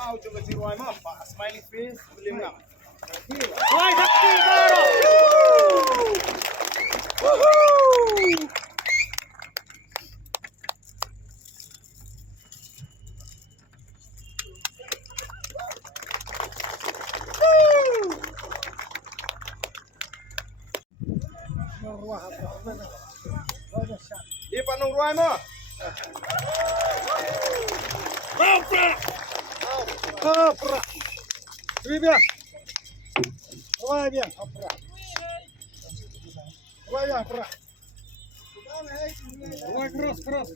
How juga si Roy mah, Pak Smiley face beli nggak? Roy sakti baru. Di panung Roy mah. Prah. Ribia. Roy dia. Prah. Roy ya, Prah. Roy cross.